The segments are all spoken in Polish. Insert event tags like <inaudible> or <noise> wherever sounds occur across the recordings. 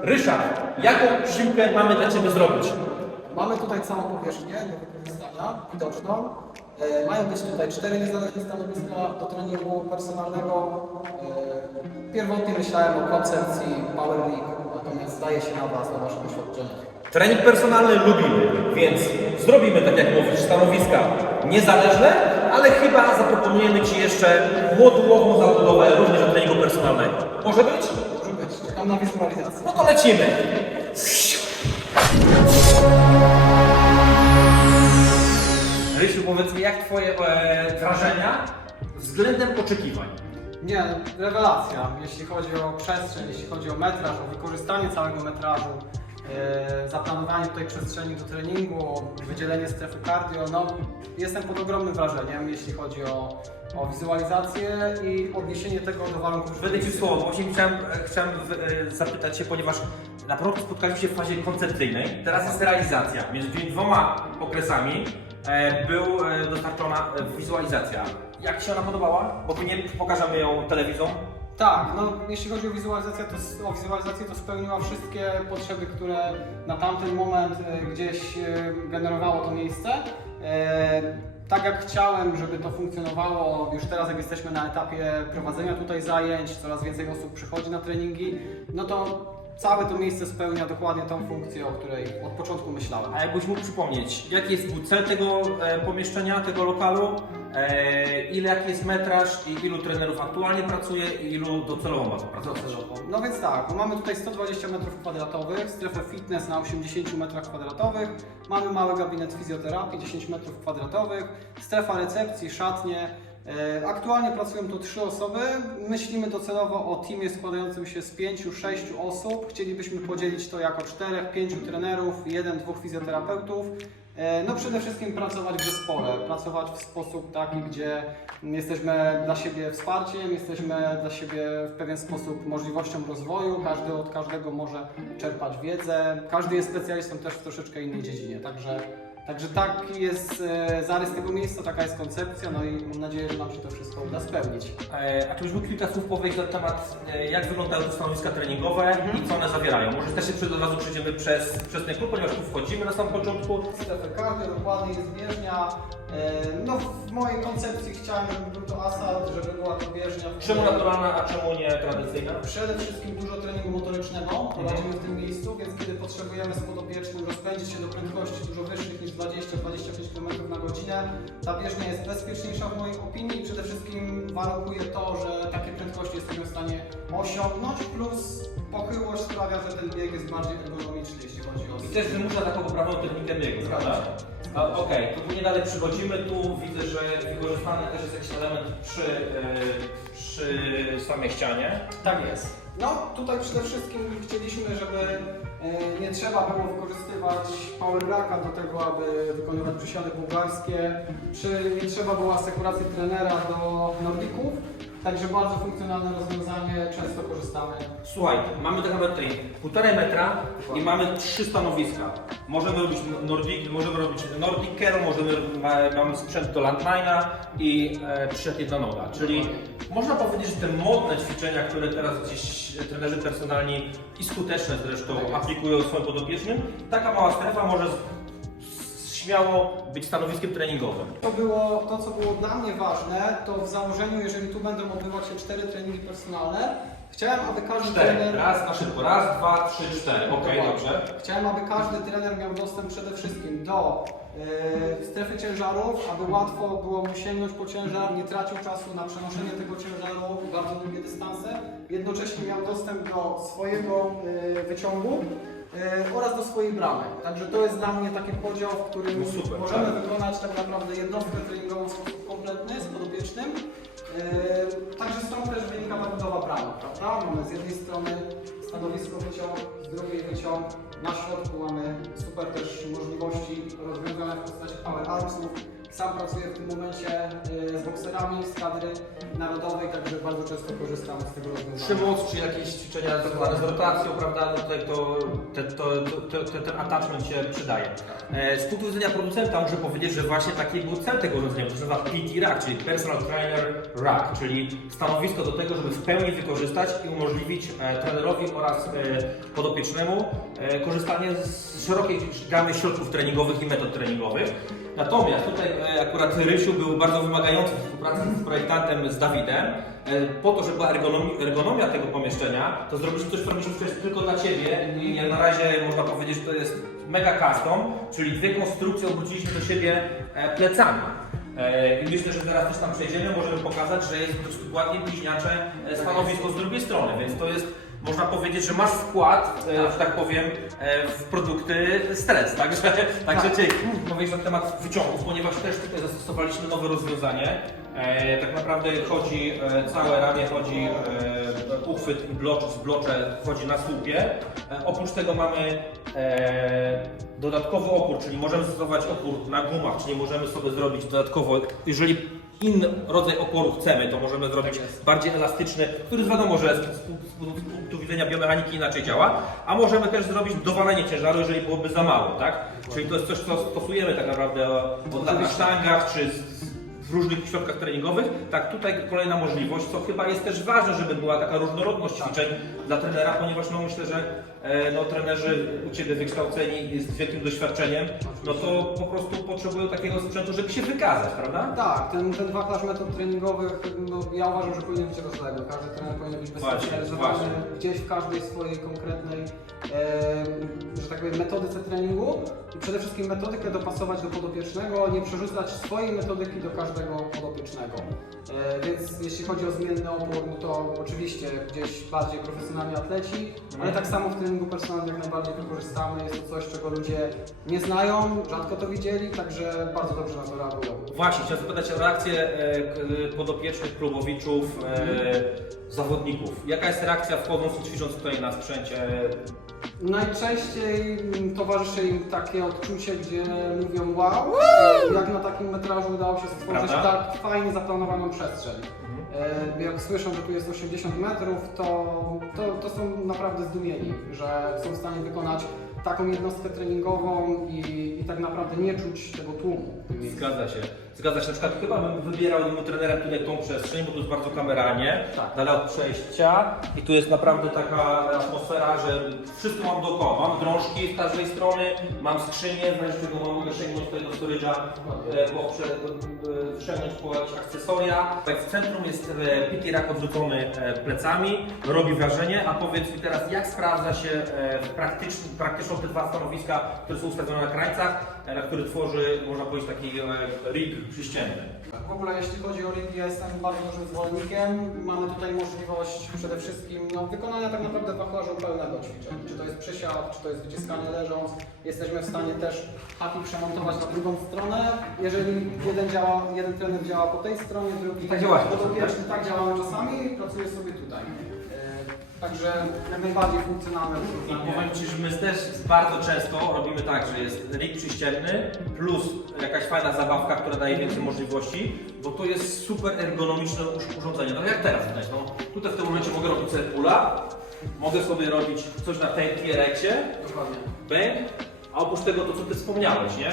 Ryszard, jaką siłkę mamy dla Ciebie zrobić? Mamy tutaj całą powierzchnię do wykorzystania, widoczną. E, mają być tutaj cztery niezależne stanowiska do treningu personalnego. E, pierwotnie myślałem o koncepcji Power League, natomiast zdaje się na Was, na Wasze doświadczenie. Trening personalny lubimy, więc zrobimy tak jak mówisz, stanowiska niezależne, ale chyba zaproponujemy Ci jeszcze modułową zabudowę również do treningu personalnego. Może być? Czekam na wizualizację. No to lecimy. Rysiu, powiedz mi, jak Twoje e, wrażenia względem oczekiwań? Nie, rewelacja. Jeśli chodzi o przestrzeń, jeśli chodzi o metraż, o wykorzystanie całego metrażu, e, zaplanowanie tutaj przestrzeni do treningu, wydzielenie strefy cardio, no jestem pod ogromnym wrażeniem, jeśli chodzi o, o wizualizację i odniesienie tego do warunków Będę Ci słowo, właśnie chciałem, chciałem e, zapytać się, ponieważ na początku spotkaliśmy się w fazie koncepcyjnej, teraz jest realizacja. Między tymi dwoma okresami e, był e, dostarczona e, wizualizacja. Jak Ci się ona podobała? Bo nie pokażemy ją telewizją. Tak, no jeśli chodzi o wizualizację, to, o wizualizację, to spełniła wszystkie potrzeby, które na tamten moment e, gdzieś e, generowało to miejsce. E, tak jak chciałem, żeby to funkcjonowało, już teraz jak jesteśmy na etapie prowadzenia tutaj zajęć, coraz więcej osób przychodzi na treningi, no to całe to miejsce spełnia dokładnie tą funkcję, o której od początku myślałem. A jakbyś mógł przypomnieć, jaki jest cel tego pomieszczenia, tego lokalu, ile jaki jest metraż i ilu trenerów aktualnie pracuje i ilu docelowo ma to pracować? Docelowo. No więc tak, bo mamy tutaj 120 m2, strefę fitness na 80 m2, mamy mały gabinet fizjoterapii 10 m2, strefa recepcji, szatnie. E, Aktualnie pracują tu trzy osoby. Myślimy docelowo o teamie składającym się z 5-6 osób. Chcielibyśmy podzielić to jako 4-5 trenerów, 1-2 fizjoterapeutów. E, No przede wszystkim pracować w zespole, pracować w sposób taki, gdzie jesteśmy dla siebie wsparciem, jesteśmy dla siebie w pewien sposób możliwością rozwoju, każdy od każdego może czerpać wiedzę, każdy jest specjalistą też w troszeczkę innej dziedzinie, także, także taki jest e, zarys tego miejsca, taka jest koncepcja, no i mam nadzieję, że nam się to wszystko uda spełnić. E, A czy już mógł kilka słów powiedzieć na temat, e, jak wyglądają te stanowiska treningowe i co one zawierają? Może też się przed- od razu przejdziemy przez, przez ten klub, ponieważ tu wchodzimy na samym początku. Strefę karty, dokładnie jest bieżnia. E, No w mojej koncepcji chciałem, żeby był to asad, żeby była to bieżnia. w Czemu której- naturalna, a czemu nie tradycyjna? Przede wszystkim dużo treningu motorycznego prowadzimy w tym miejscu, więc kiedy potrzebujemy z podopiecznym rozpędzić się do prędkości dużo wyższych niż 20-25 km na godzinę, ta bieżnia jest bezpieczniejsza w mojej opinii i przede wszystkim warunkuje to, że takie prędkości jesteśmy w stanie osiągnąć, plus pochyłość sprawia, że ten bieg jest bardziej ergonomiczny, jeśli chodzi o... I też wymusza taką poprawną technikę biegu, Zgadza prawda? Okej, to później dalej przychodzimy, tu widzę, że wykorzystany też jest jakiś element przy, e, przy samej ścianie. Tak jest. No tutaj przede wszystkim chcieliśmy, żeby nie trzeba było wykorzystywać power racka do tego, aby wykonywać przysiady bułgarskie, czy nie trzeba było asekuracji trenera do nordików. Także bardzo funkcjonalne rozwiązanie, często korzystamy. Słuchaj, mamy tak naprawdę tutaj półtorej metra i mamy trzy stanowiska. Możemy robić Nordic, możemy robić Nordic Care, możemy, ma, mamy sprzęt do landmina i e, przysiad jedna noga. Czyli można powiedzieć, że te modne ćwiczenia, które teraz gdzieś trenerzy personalni i skuteczne zresztą aplikują swoim podopiecznym, taka mała strefa może śmiało być stanowiskiem treningowym. To było to, co było dla mnie ważne, to w założeniu, jeżeli tu będą odbywać się cztery treningi personalne, chciałem, aby każdy Cztery. trener... Raz na szybko. Raz, dwa, trzy, cztery. Okej, Dokładnie. dobrze. Chciałem, aby każdy trener miał dostęp przede wszystkim do e, strefy ciężarów, aby łatwo było mu sięgnąć po ciężar, nie tracił czasu na przenoszenie tego ciężaru, bardzo długie dystanse. Jednocześnie miał dostęp do swojego e, wyciągu e, oraz do swojej bramy. Także to jest dla mnie taki podział, w którym No super, możemy tak. wykonać tak naprawdę jednostkę treningową w sposób kompletny, z podopiecznym. E, Także stąd też wynika bramy, prawda? Mamy z jednej strony stanowisko wyciąg, z drugiej wyciąg. Na środku mamy super też możliwości rozwiązane w postaci power armsów. Sam pracuję w tym momencie y, z bokserami z kadry narodowej, także bardzo często korzystam z tego rozwiązania. Przymus, czy jakieś ćwiczenia związane z rotacją, prawda, no tutaj to, te, to, to, ten attachment się przydaje. E, Z punktu widzenia producenta muszę powiedzieć, że właśnie taki był cel tego urządzenia, to nazywa PT Rack, czyli Personal Trainer Rack, czyli stanowisko do tego, żeby w pełni wykorzystać i umożliwić e, trenerowi oraz e, podopiecznemu korzystanie z szerokiej gamy środków treningowych i metod treningowych. Natomiast tutaj e, akurat Rysiu był bardzo wymagający w współpracy z projektantem, z Dawidem, e, po to, żeby była ergonomia, ergonomia tego pomieszczenia, to zrobiliśmy coś, co robiliśmy przecież tylko dla Ciebie. I jak na razie można powiedzieć, że to jest mega custom, czyli dwie konstrukcje obróciliśmy do siebie e, plecami. I myślę, że zaraz też tam przejdziemy, możemy pokazać, że jest dość dokładnie bliźniacze stanowisko z drugiej strony, więc to jest, można powiedzieć, że masz wkład, e, że tak powiem, e, w produkty stres, także, <laughs> także Cię powiesz na temat wyciągów, ponieważ też tutaj zastosowaliśmy nowe rozwiązanie. E, tak naprawdę chodzi, e, całe ramię chodzi, e, uchwyt i blocz, z blocze chodzi na słupie. E, oprócz tego mamy e, dodatkowy opór, czyli możemy stosować opór na gumach, czyli możemy sobie zrobić dodatkowo, jeżeli inny rodzaj oporu chcemy, to możemy zrobić bardziej elastyczny, który wiadomo, że z, punktu widzenia biomechaniki inaczej działa, a możemy też zrobić dowalenie ciężaru, jeżeli byłoby za mało, tak? Czyli to jest coś, co stosujemy tak naprawdę od lat na sztangach, czy z, w różnych środkach treningowych. Tak, tutaj kolejna możliwość, co chyba jest też ważne, żeby była taka różnorodność ćwiczeń dla trenera, ponieważ no myślę, że e, no, trenerzy u Ciebie wykształceni z wielkim doświadczeniem, no to po prostu potrzebują takiego sprzętu, żeby się wykazać, prawda? Tak, ten, ten wachlarz metod treningowych, no, ja uważam, że powinien być rozległy. Każdy trener powinien być wyspecjalizowany właśnie. gdzieś w każdej swojej konkretnej, e, że tak powiem, metodyce treningu i przede wszystkim metodykę dopasować do podopiecznego, nie przerzucać swojej metodyki do każdego podopiecznego. E, więc jeśli chodzi o zmienny opór, no to oczywiście gdzieś bardziej profesjonalni atleci, ale tak samo w treningu personalnym jak najbardziej wykorzystamy. Jest to coś, czego ludzie nie znają, rzadko to widzieli, także bardzo dobrze na to reagują. Właśnie, chciałem zapytać o reakcję e, podopiecznych klubowiczów, e, zawodników. Jaka jest reakcja wchodząc i ćwicząc tutaj na sprzęcie? Najczęściej towarzyszy im takie odczucie, gdzie mówią wow, jak na takim metrażu udało się stworzyć Prawda? tak fajnie zaplanowaną przestrzeń. E, Jak słyszą, że tu jest 80 metrów, to, to, to są naprawdę zdumieni, że są w stanie wykonać taką jednostkę treningową i, i tak naprawdę nie czuć tego tłumu. w. Zgadza się. Zgadza się. Na przykład chyba bym wybierał mu trenerem tutaj tą przestrzeń, bo tu jest bardzo kameralnie, Tak. dalej od przejścia i tu jest naprawdę taka atmosfera, że wszystko mam dookoła. Mam drążki z każdej strony, mam skrzynię, wręcz tego mogę sięgnąć tutaj do storage'a, e, po, prze, e, sięgnąć po jakieś akcesoria. Tak w centrum jest e, PT rack odwrócony e, plecami, robi wrażenie, a powiedz mi teraz, jak sprawdza się e, praktycz, praktyczną te dwa stanowiska, które są ustawione na krańcach, e, na który tworzy, można powiedzieć, taki e, rig przyścienny. W ogóle jeśli chodzi o ring, ja jestem bardzo dużym zwolennikiem. Mamy tutaj możliwość przede wszystkim no, wykonania tak naprawdę wachlarzu pełnego ćwiczeń. Czy to jest przysiad, czy to jest wyciskanie leżąc. Jesteśmy w stanie też haki przemontować na drugą stronę. Jeżeli jeden, działa, jeden trener działa po tej stronie, drugi tak działacie podopieczny, tak działamy czasami, pracuje sobie tutaj. Także jak najbardziej funkcjonalne I powiem Ci, że my też bardzo często robimy tak, że jest rig przyścienny plus jakaś fajna zabawka, która daje więcej możliwości, bo to jest super ergonomiczne urządzenie. Tak jak teraz widać, no, tutaj w tym momencie mogę robić sobie pula, mogę sobie robić coś na tej TRX-ie, Dokładnie. bęk, a oprócz tego to, co Ty wspomniałeś, nie?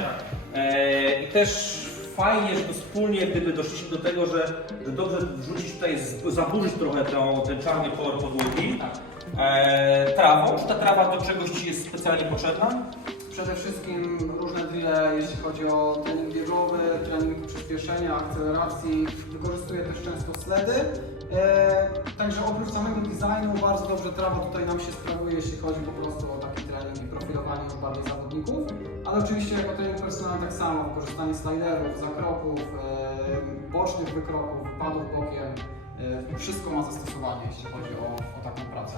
E, I też fajnie, że to wspólnie gdyby doszliśmy do tego, że, że dobrze wrzucić tutaj, zaburzyć trochę tą, ten czarny kolor podłogi e, trawą. Czy ta trawa do czegoś Ci jest specjalnie potrzebna? Przede wszystkim różne drille, jeśli chodzi o trening biegowy, trening przyspieszenia, akceleracji. Wykorzystuję też często sledy. E, dobrze trawa tutaj nam się sprawuje, jeśli chodzi po prostu o taki trening i profilowanie już bardziej zawodników. Ale oczywiście jako trening personalny tak samo, wykorzystanie sliderów, zakroków, bocznych wykroków, wypadów bokiem. E, wszystko ma zastosowanie, jeśli chodzi o, o taką pracę.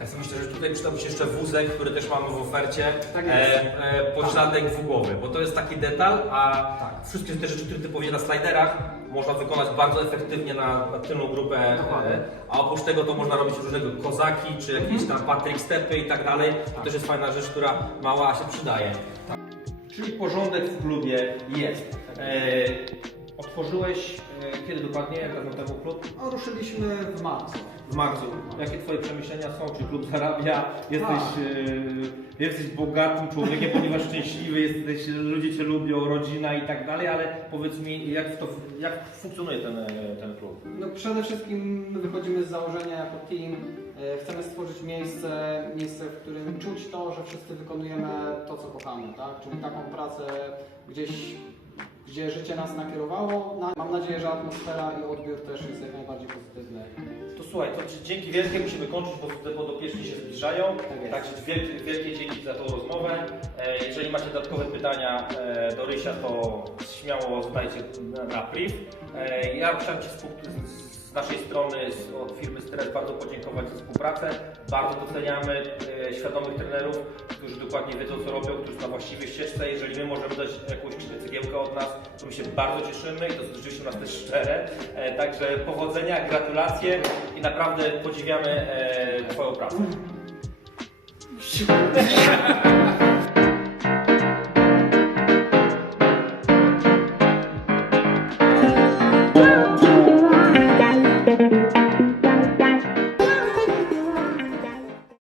Ja sobie myślę, że tutaj przydałby się jeszcze wózek, który też mamy w ofercie, Tak jest. e, e, pośladek dwugłowy, bo to jest taki detal, a Tak. wszystkie te rzeczy, które Ty powiedziałeś na sliderach, można wykonać bardzo efektywnie na, na tylną grupę, e, a oprócz tego to można robić różnego kozaki, czy jakieś tam Patrick Stepy i tak dalej. To też jest fajna rzecz, która mała się przydaje. Czyli porządek w klubie jest. E, otworzyłeś e, kiedy dokładnie, jak dawno temu klub? No, ruszyliśmy w marcu. W marcu. Jakie Twoje przemyślenia są? Czy klub zarabia? Jesteś, Tak. e, jesteś bogatym człowiekiem, ponieważ szczęśliwy jesteś, ludzie Cię lubią, rodzina i tak dalej, ale powiedz mi, jak, to, jak funkcjonuje ten, e, ten klub? No, przede wszystkim my wychodzimy z założenia jako team. e, Chcemy stworzyć miejsce, miejsce, w którym czuć to, że wszyscy wykonujemy to, co kochamy, tak? Czyli taką pracę gdzieś, gdzie życie nas nakierowało. Na- Mam nadzieję, że atmosfera i odbiór też jest jak najbardziej pozytywny. To słuchaj, to dzięki wielkie musimy kończyć, bo te podopieczni się zbliżają. Tak. Także wielkie, wielkie dzięki za tą rozmowę. E, Jeżeli macie dodatkowe pytania e, do Rysia, to śmiało zadajcie na, na priv. E, Ja chciałem Ci z, punktu- naszej strony, od firmy Stres bardzo podziękować za współpracę. Bardzo doceniamy e, świadomych trenerów, którzy dokładnie wiedzą co robią, którzy na właściwej ścieżce. Jeżeli my możemy dać jakąś cegiełkę od nas, to my się bardzo cieszymy i to jest rzeczywiście nas też szczere. E, Także powodzenia, gratulacje i naprawdę podziwiamy e, Twoją pracę. <laughs>